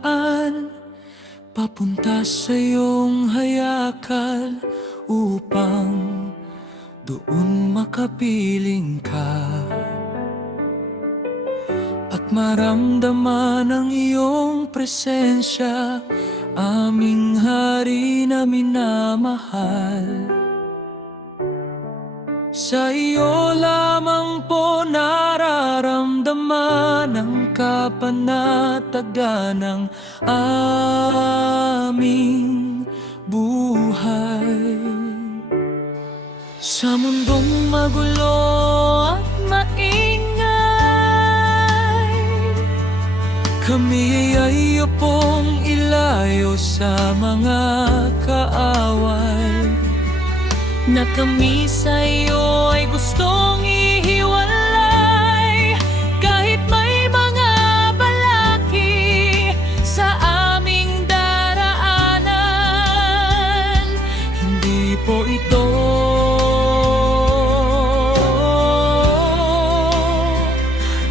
daan papunta sa iyong hayakal upang doon makapiling ka at maramdaman ang iyong presensya, aming hari na minamahal. Sa iyo lamang po nararamdaman ang kapanatagan ng aming buhay. Sa mundong magulo at maingay, kami ay pong ilayo sa mga kaaway, na kami sa iyo ay gustong ihiwalay. Kahit may mga balaki sa aming daraanan, hindi po ito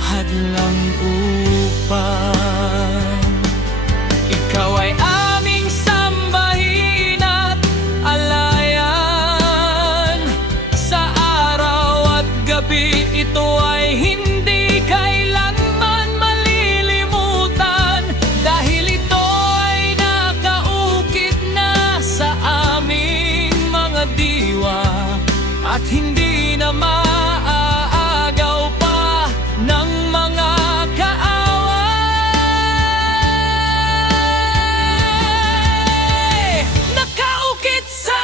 hadlang upang ikaw ay aming sambahin at alayan. Sa araw at gabi ito ay hindi kailanman malilimutan, dahil ito ay nakaukit na sa aming mga diwa at hindi na maaagaw pa ng mga kaaway. Nakaukit sa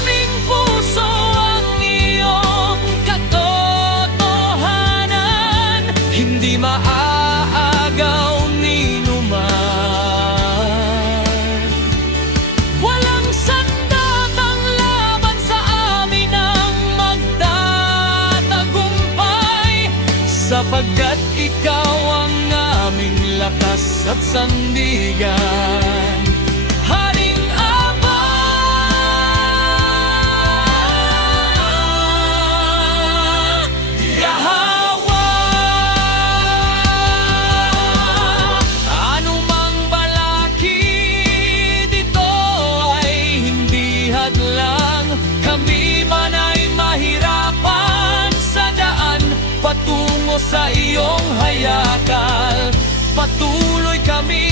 aming puso ang iyong katotohanan, hindi maaagaw ni numan. Walang sandatang laban sa amin ang magtatagumpay, sapagkat ikaw ang aming lakas at sandigan. Haring Aba, Yahweh, anumang balaki dito ay hindi hadlang. Kami man ay mahirapan sa daan patungo sa iyong hayakal, patuloy kami